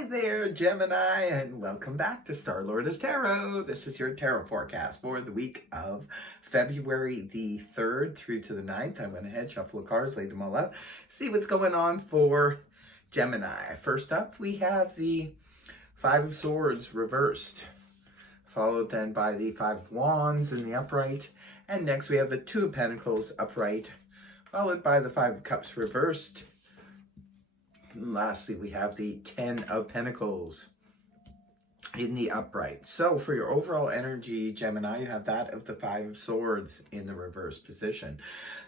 Hi there, Gemini, and welcome back to Star Lord Tarot. This is your tarot forecast for the week of February the 3rd through to the 9th. I went ahead, shuffle the cards, laid them all out, see what's going on for Gemini. First up, we have the Five of Swords reversed, followed then by the Five of Wands in the upright, and next we have the Two of Pentacles upright, followed by the Five of Cups reversed. And lastly, we have the Ten of Pentacles in the upright. So for your overall energy, Gemini, you have that of the Five of Swords in the reverse position.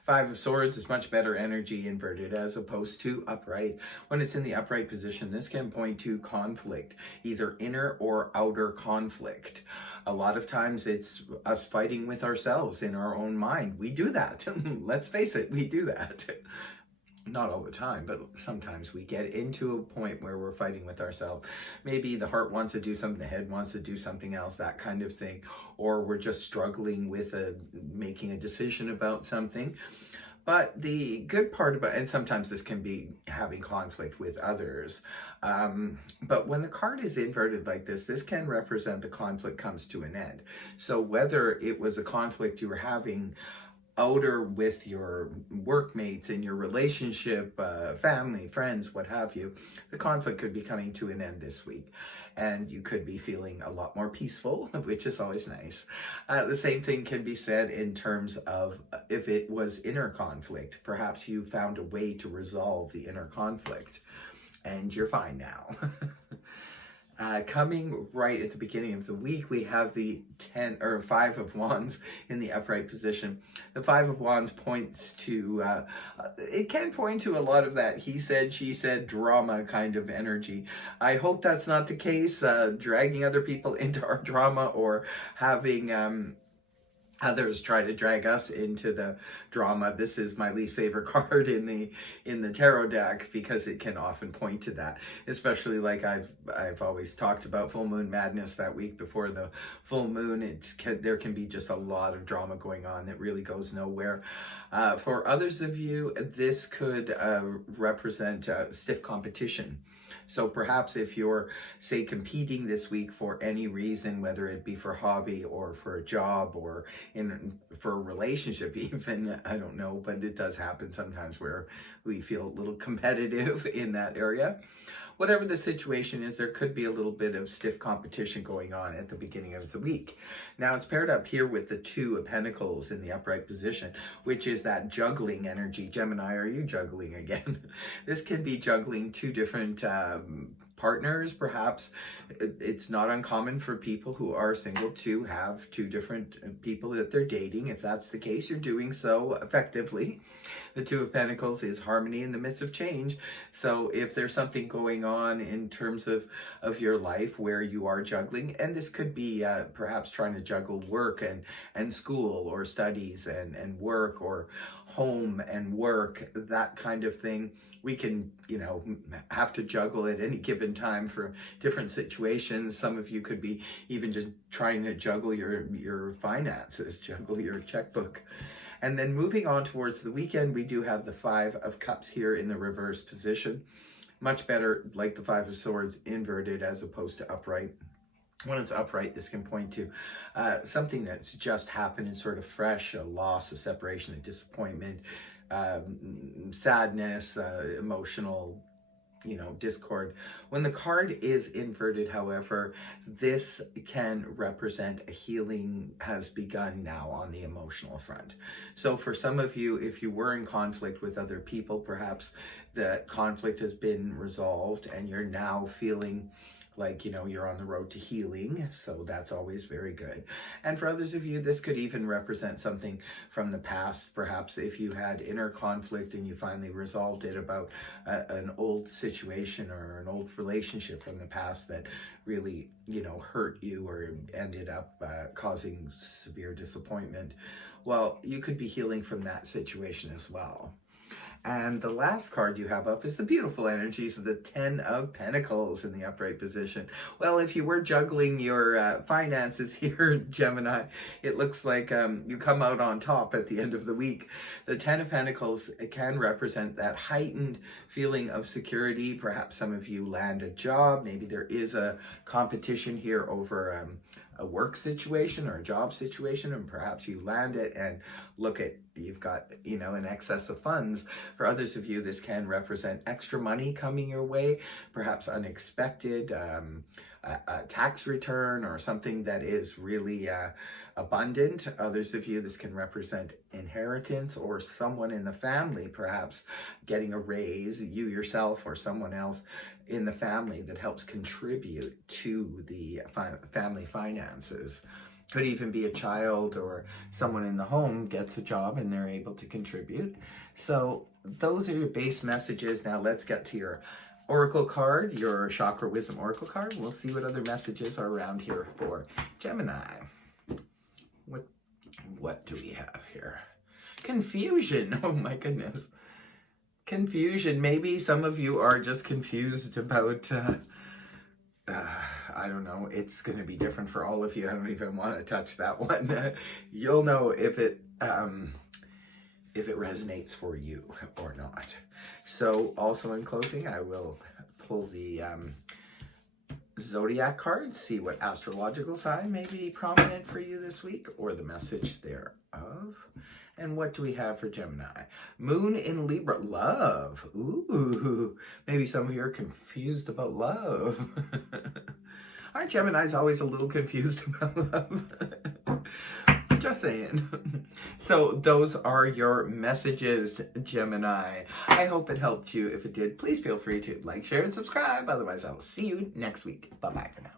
Five of Swords is much better energy inverted as opposed to upright. When it's in the upright position, this can point to conflict, either inner or outer conflict. A lot of times it's us fighting with ourselves in our own mind. We do that. Let's face it, we do that. Not all the time, but sometimes we get into a point where we're fighting with ourselves. Maybe the heart wants to do something, the head wants to do something else, that kind of thing. Or we're just struggling with making a decision about something. But the good part about, and sometimes this can be having conflict with others. But when the card is inverted like this can represent the conflict comes to an end. So whether it was a conflict you were having outer with your workmates in your relationship, family, friends, what have you, the conflict could be coming to an end this week. And you could be feeling a lot more peaceful, which is always nice. The same thing can be said in terms of if it was inner conflict. Perhaps you found a way to resolve the inner conflict and you're fine now. Coming right at the beginning of the week, we have the Five of Wands in the upright position. The Five of Wands points to, it can point to a lot of that he said, she said drama kind of energy. I hope that's not the case, dragging other people into our drama or having others try to drag us into the drama. This is my least favorite card in the tarot deck because it can often point to that, especially like I've always talked about full moon madness that week before the full moon. There can be just a lot of drama going on that really goes nowhere. For others of you, this could represent stiff competition. So perhaps if you're, say, competing this week for any reason, whether it be for hobby or for a job or for a relationship even, I don't know, but it does happen sometimes where we feel a little competitive in that area. Whatever the situation is, there could be a little bit of stiff competition going on at the beginning of the week. Now it's paired up here with the Two of Pentacles in the upright position, which is that juggling energy. Gemini, are you juggling again? This can be juggling two different partners. Perhaps it's not uncommon for people who are single to have two different people that they're dating. If that's the case, you're doing so effectively. The Two of Pentacles is harmony in the midst of change. So if there's something going on in terms of your life where you are juggling, and this could be perhaps trying to juggle work and school or studies and work or home and work, that kind of thing. We can, have to juggle at any given time for different situations. Some of you could be even just trying to juggle your finances, juggle your checkbook. And then moving on towards the weekend, we do have the Five of Cups here in the reverse position. Much better, like the Five of Swords, inverted as opposed to upright. When it's upright, this can point to something that's just happened and sort of fresh, a loss, a separation, a disappointment, sadness, emotional, discord. When the card is inverted, however, this can represent a healing has begun now on the emotional front. So for some of you, if you were in conflict with other people, perhaps that conflict has been resolved and you're now feeling like, you're on the road to healing. So that's always very good. And for others of you, this could even represent something from the past. Perhaps if you had inner conflict and you finally resolved it about an old situation or an old relationship from the past that really, hurt you or ended up causing severe disappointment. Well, you could be healing from that situation as well. And the last card you have up is the beautiful energies of the 10 of Pentacles in the upright position. Well, if you were juggling your finances here, Gemini, it looks like you come out on top at the end of the week. The 10 of Pentacles, it can represent that heightened feeling of security. Perhaps some of you land a job. Maybe there is a competition here over a work situation or a job situation, and perhaps you land it and look at, you've got, you know, an excess of funds. For others of you, this can represent extra money coming your way, perhaps unexpected, a tax return or something that is really abundant. Others of you, this can represent inheritance or someone in the family, perhaps getting a raise, you yourself or someone else in the family that helps contribute to the family finances. Could even be a child or someone in the home gets a job and they're able to contribute. So those are your base messages. Now let's get to your Oracle card, your Chakra Wisdom Oracle card. We'll see what other messages are around here for Gemini. What do we have here? Confusion. Oh my goodness. Confusion. Maybe some of you are just confused about, I don't know, it's going to be different for all of you. I don't even want to touch that one. You'll know if it resonates for you or not. So also in closing, I will pull the Zodiac card, see what astrological sign may be prominent for you this week or the message thereof. And what do we have for Gemini? Moon in Libra. Love. Ooh. Maybe some of you are confused about love. Aren't Geminis always a little confused about love? Just saying. So those are your messages, Gemini. I hope it helped you. If it did, please feel free to like, share, and subscribe. Otherwise, I will see you next week. Bye-bye for now.